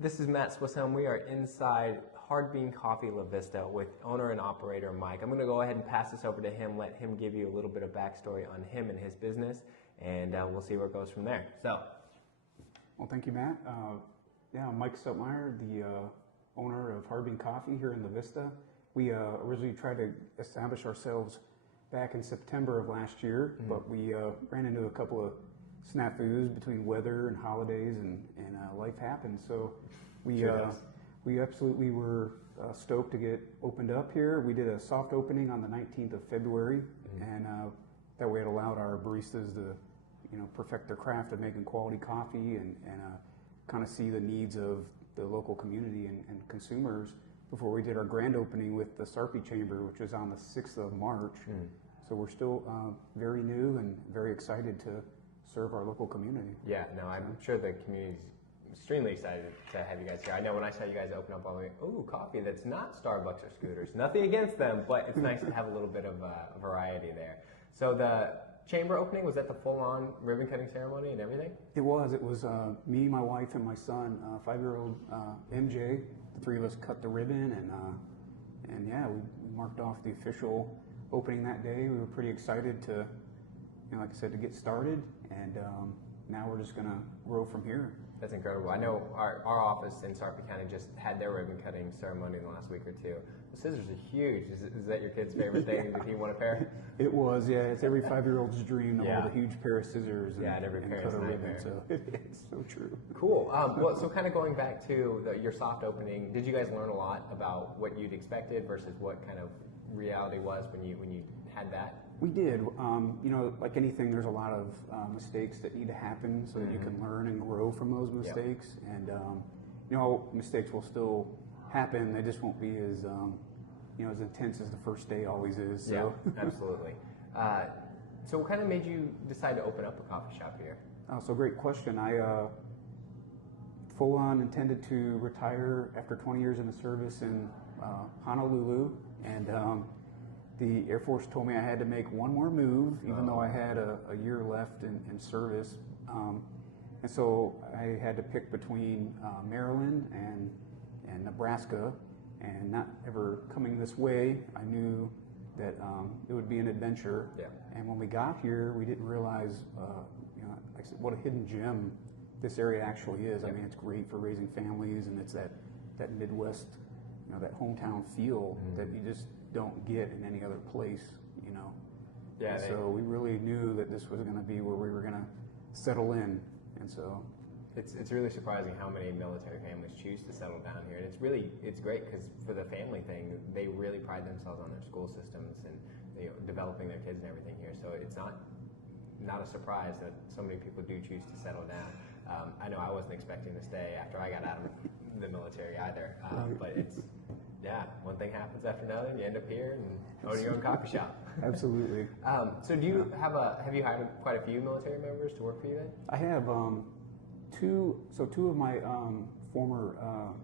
This is Matt.Swisshelm. We are inside Hard Bean Coffee La Vista with owner and operator Mike. I'm going to go ahead and pass this over to him, let him give you a little bit of backstory on him and his business, and we'll see where it goes from there. Well, thank you, Matt. I'm Mike Suttmeyer, the owner of Hard Bean Coffee here in La Vista. We originally tried to establish ourselves back in September of last year, but we ran into a couple of snafus between weather and holidays, and life happened. So we absolutely were stoked to get opened up here. We did a soft opening on the 19th of February, and that way it allowed our baristas to, perfect their craft of making quality coffee and kind of see the needs of the local community and consumers before we did our grand opening with the Sarpy Chamber, which was on the 6th of March. So we're still very new and very excited to serve our local community. Yeah, no, I'm sure the community's extremely excited to have you guys here. I know when I saw you guys open up, I was like, ooh, coffee that's not Starbucks or Scooters. Nothing against them, but it's nice to have a little bit of variety there. So the chamber opening, was that the full-on ribbon cutting ceremony and everything? It was. It was me, my wife, and my son, 5-year-old MJ. The three of us cut the ribbon, and yeah, we marked off the official opening that day. We were pretty excited to, like I said, to get started, and now we're just going to grow from here. That's incredible. I know our office in Sarpy County just had their ribbon cutting ceremony in the last week or two. The scissors are huge. Is that your kid's favorite thing? Did he want a pair? It was, yeah. It's every 5-year-old's dream to hold a huge pair of scissors and every cut parent's a ribbon. nightmare. So it's so true. Cool. Well, so kind of going back to your soft opening, did you guys learn a lot about what you'd expected versus what kind of reality was when you had that? We did. Like anything, there's a lot of mistakes that need to happen so that you can learn and grow from those mistakes. And, mistakes will still happen. They just won't be as, as intense as the first day always is. So. Yeah, absolutely. So what kind of made you decide to open up a coffee shop here? So great question. I full on intended to retire after 20 years in the service in Honolulu, and the Air Force told me I had to make one more move, even though I had a year left in service. And so I had to pick between Maryland and Nebraska, and not ever coming this way, I knew that it would be an adventure. Yeah. And when we got here, we didn't realize, like I said, what a hidden gem this area actually is. I mean, it's great for raising families, and it's that Midwest, that hometown feel that you just don't get in any other place, Yeah. So we really knew that this was going to be where we were going to settle in, and so. It's really surprising how many military families choose to settle down here, and it's great because for the family thing, they really pride themselves on their school systems and developing their kids and everything here. So it's not a surprise that so many people do choose to settle down. I know I wasn't expecting to stay after I got out of the military either, but it's. Yeah, one thing happens after another, and you end up here and own your own coffee shop. Absolutely. So do you have you hired quite a few military members to work for you then? I have two of my former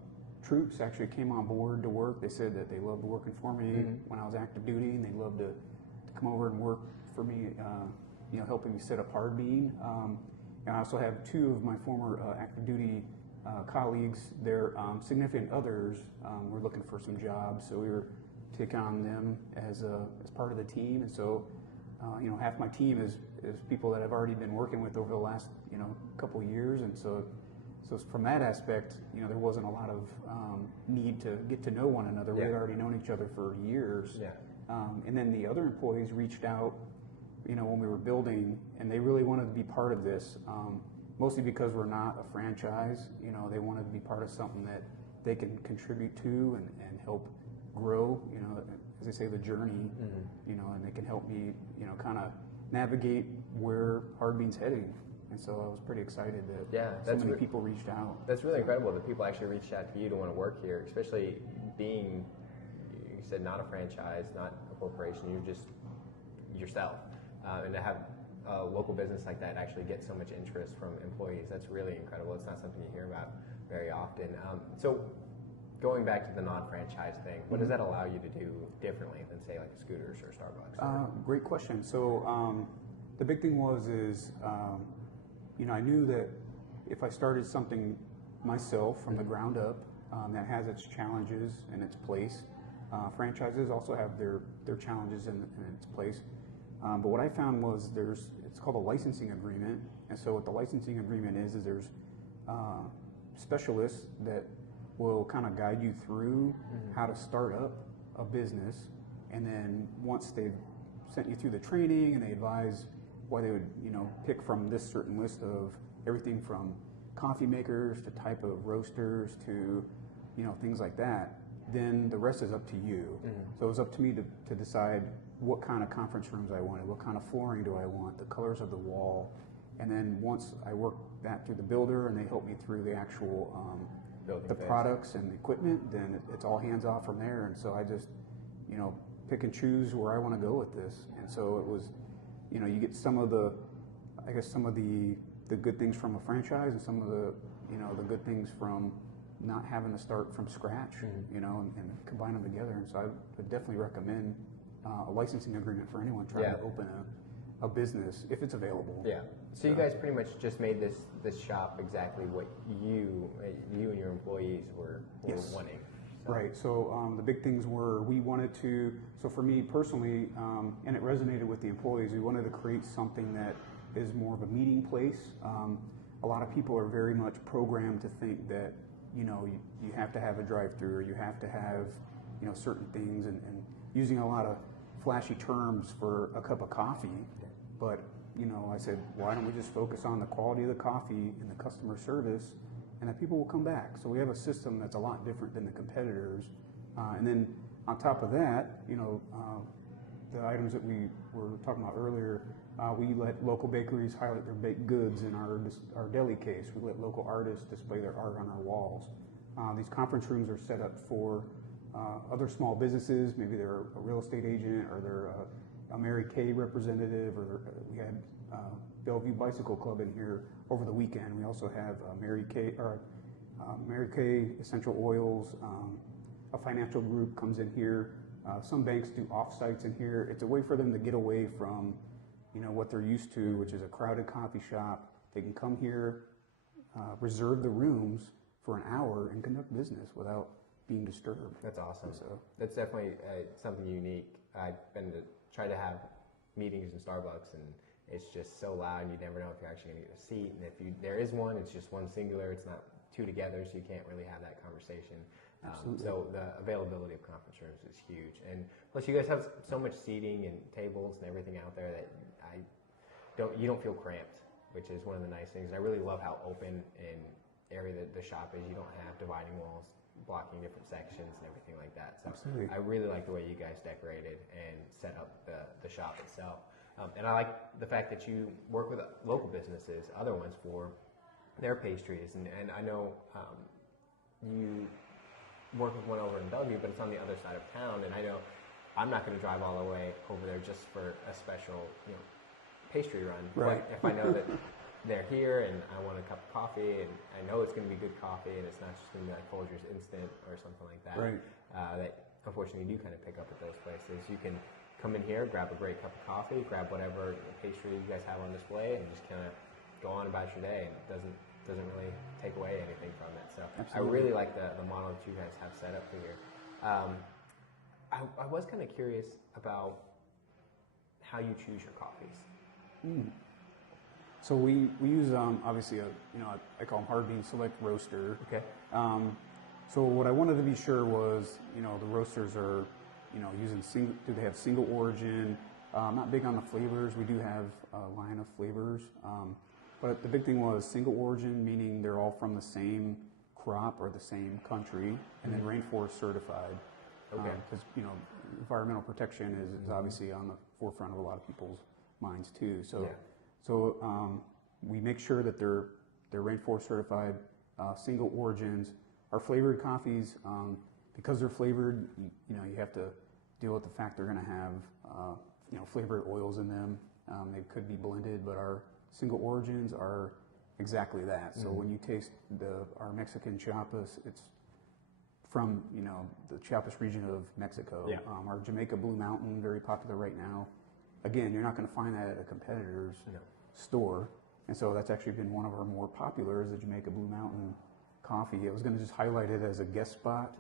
troops actually came on board to work. They said that they loved working for me when I was active duty, and they'd love to come over and work for me, helping me set up Hard Bean. And I also have two of my former active duty colleagues. Their significant others were looking for some jobs, so we were taking on them as part of the team. And so, half my team is people that I've already been working with over the last couple of years, and so from that aspect, there wasn't a lot of need to get to know one another. We had already known each other for years. Yeah. And then the other employees reached out, when we were building, and they really wanted to be part of this. Mostly because we're not a franchise, they wanted to be part of something that they can contribute to and help grow, as they say, the journey, and they can help me, kind of navigate where Hard Bean's heading. And so I was pretty excited that so many people reached out. That's really incredible that people actually reached out to you to want to work here, especially being, you said, not a franchise, not a corporation, you're just yourself. And to have a local business like that actually get so much interest from employees, that's really incredible. It's not something you hear about very often. So going back to the non-franchise thing, what does that allow you to do differently than, say, like a Scooters or Starbucks? Great question. So the big thing is I knew that if I started something myself from the ground up. That has its challenges and its place. Franchises also have their challenges and its place. But what I found was it's called a licensing agreement. And so what the licensing agreement is there's specialists that will kind of guide you through how to start up a business. And then once they've sent you through the training and they advise why they would, pick from this certain list of everything from coffee makers to type of roasters to, things like that, then the rest is up to you. So it was up to me to decide what kind of conference rooms I wanted, what kind of flooring do I want, the colors of the wall. And then once I worked that through the builder and they helped me through the actual products and the equipment, then it's all hands off from there. And so I just, pick and choose where I want to go with this. And so it was, you get some of the good things from a franchise and some of the, the good things from not having to start from scratch, and combine them together. And so I would definitely recommend a licensing agreement for anyone trying to open a business if it's available. Yeah. So you guys pretty much just made this shop exactly what you and your employees were wanting. So. Right. So the big things were we wanted to. So for me personally, and it resonated with the employees. We wanted to create something that is more of a meeting place. A lot of people are very much programmed to think that you have to have a drive-through or you have to have certain things and using a lot of flashy terms for a cup of coffee. But I said, why don't we just focus on the quality of the coffee and the customer service, and that people will come back. So we have a system that's a lot different than the competitors. And then on top of that, the items that we were talking about earlier, we let local bakeries highlight their baked goods in our deli case. We let local artists display their art on our walls. These conference rooms are set up for other small businesses. Maybe they're a real estate agent or they're a Mary Kay representative, or we had Bellevue Bicycle Club in here over the weekend. We also have Mary Kay Essential Oils. A financial group comes in here. Some banks do off-sites in here. It's a way for them to get away from what they're used to, which is a crowded coffee shop. They can come here, reserve the rooms for an hour and conduct business without being disturbed. That's awesome. So that's definitely something unique. I've been to try to have meetings in Starbucks, and it's just so loud. You never know if you're actually going to get a seat, and if there is one, it's just one singular. It's not two together, so you can't really have that conversation. So the availability of conference rooms is huge, and plus you guys have so much seating and tables and everything out there that you don't feel cramped, which is one of the nice things. And I really love how open and area the shop is. You don't have dividing walls blocking different sections and everything like that. So Absolutely. I really like the way you guys decorated and set up the shop itself. And I like the fact that you work with local businesses, other ones, for their pastries. And I know you work with one over in Bellevue, but it's on the other side of town. And I know I'm not going to drive all the way over there just for a special, pastry run. Right. But if I know that they're here and I want a cup of coffee and I know it's going to be good coffee and it's not just going to be like Folgers Instant or something like that, right. That unfortunately you kind of pick up at those places. You can come in here, grab a great cup of coffee, grab whatever pastry you guys have on display, and just kind of go on about your day, and it doesn't really take away anything from it. So Absolutely. I really like the model that you guys have set up for here. I was kind of curious about how you choose your coffees. So we use obviously I call them hard bean select roaster. Okay. So what I wanted to be sure was the roasters are using do they have single origin? I'm not big on the flavors. We do have a line of flavors, but the big thing was single origin, meaning they're all from the same crop or the same country, and then rainforest certified. Okay. Because environmental protection is obviously on the forefront of a lot of people's minds too. So. Yeah. So we make sure that they're rainforest certified, single origins. Our flavored coffees, because they're flavored, you have to deal with the fact they're going to have flavored oils in them. They could be blended, but our single origins are exactly that. So when you taste our Mexican Chiapas, it's from the Chiapas region of Mexico. Yeah. Our Jamaica Blue Mountain, very popular right now. Again, you're not going to find that at a competitor's store, and so that's actually been one of our more popular is the Jamaica Blue Mountain coffee. I was going to just highlight it as a guest spot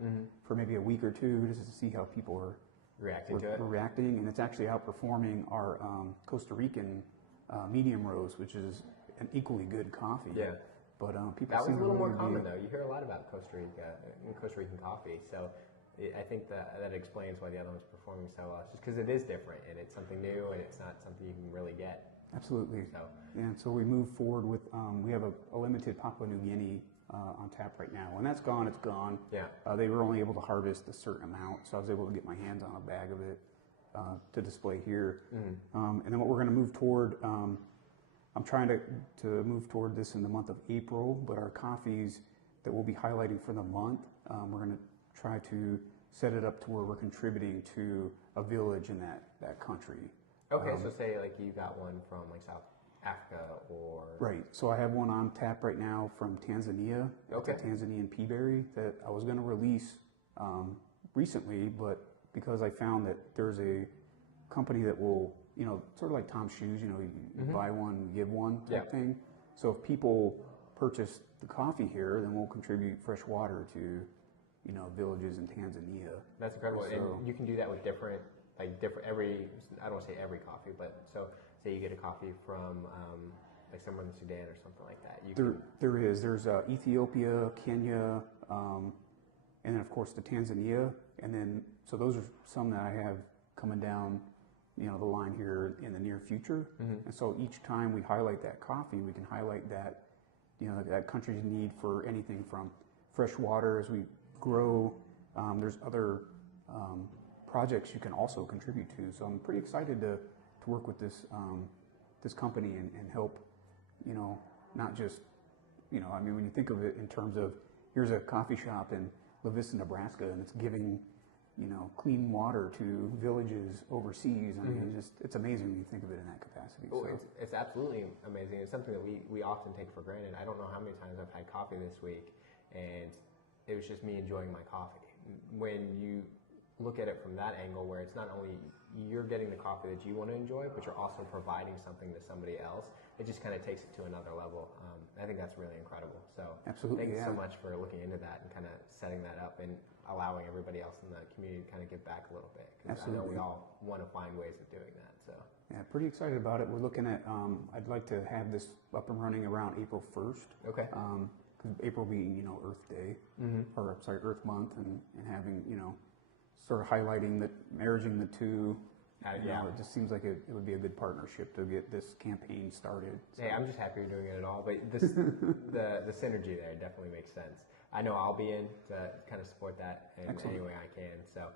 for maybe a week or two just to see how people are reacting, and it's actually outperforming our Costa Rican medium roast, which is an equally good coffee. Yeah. But people that was a little more really common, though. You hear a lot about Costa Rican coffee, so I think that explains why the other one's performing so well. It's just because it is different, and it's something new, and it's not something you can really get. Absolutely. So. And so we move forward with, we have a limited Papua New Guinea on tap right now. When that's gone, it's gone. Yeah. They were only able to harvest a certain amount, so I was able to get my hands on a bag of it to display here. And then what we're going to move toward, I'm trying to move toward this in the month of April, but our coffees that we'll be highlighting for the month, we're going to try to set it up to where we're contributing to a village in that country. Okay, so say like you got one from like South Africa or... Right, so I have one on tap right now from Tanzania. Okay. It's a Tanzanian pea berry that I was going to release recently, but because I found that there's a company that will, sort of like Tom's Shoes, you buy one, give one type thing. So if people purchase the coffee here, then we'll contribute fresh water to, villages in Tanzania. That's incredible, and you can do that with different, I don't want to say every coffee, but so say you get a coffee from like somewhere in the Sudan or something like that. There's Ethiopia, Kenya, and then of course the Tanzania, and then so those are some that I have coming down, the line here in the near future. And so each time we highlight that coffee, we can highlight that, that country's need for anything from fresh water as we grow. There's other projects you can also contribute to. So I'm pretty excited to work with this this company and help, not just, when you think of it in terms of here's a coffee shop in La Vista, Nebraska, and it's giving, clean water to villages overseas. I mean, it's amazing when you think of it in that capacity. Oh, so. it's absolutely amazing. It's something that we often take for granted. I don't know how many times I've had coffee this week, and it was just me enjoying my coffee. When you look at it from that angle, where it's not only you're getting the coffee that you want to enjoy, but you're also providing something to somebody else, it just kind of takes it to another level. I think that's really incredible. So absolutely, thanks so much for looking into that and kind of setting that up and allowing everybody else in the community to kind of give back a little bit. Because I know we all want to find ways of doing that. So yeah, pretty excited about it. We're looking at, I'd like to have this up and running around April 1st. Okay. Because April being, Earth Day, or sorry, Earth Month, and having, sort of highlighting marrying the two. It just seems like it would be a good partnership to get this campaign started. So. Hey, I'm just happy you're doing it at all, but the synergy there definitely makes sense. I know I'll be in to kind of support that in any way I can. So,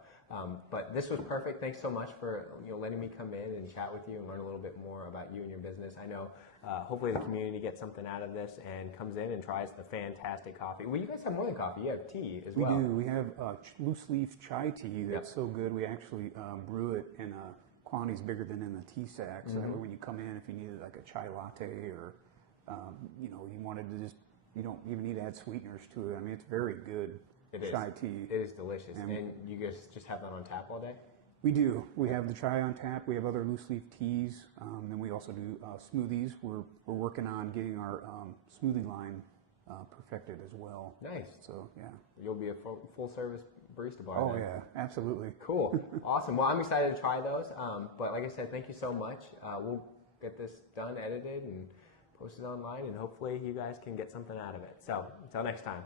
but this was perfect. Thanks so much for letting me come in and chat with you and learn a little bit more about you and your business. I know hopefully the community gets something out of this and comes in and tries the fantastic coffee. Well, you guys have more than coffee. You have tea as well. We do. We have loose leaf chai tea that's so good. We actually brew it in quantities bigger than in the tea sack. So that way when you come in, if you needed like a chai latte or you wanted to just, you don't even need to add sweeteners to it. I mean, it's very good chai tea. It is delicious. And you guys just have that on tap all day? We do. We have the chai on tap. We have other loose leaf teas. Then we also do smoothies. We're working on getting our smoothie line perfected as well. Nice. So yeah. You'll be a full service barista bar. Oh then. yeah, absolutely. Cool. Awesome. Well, I'm excited to try those. But like I said, thank you so much. We'll get this done, edited, and posted online, and hopefully you guys can get something out of it. So until next time.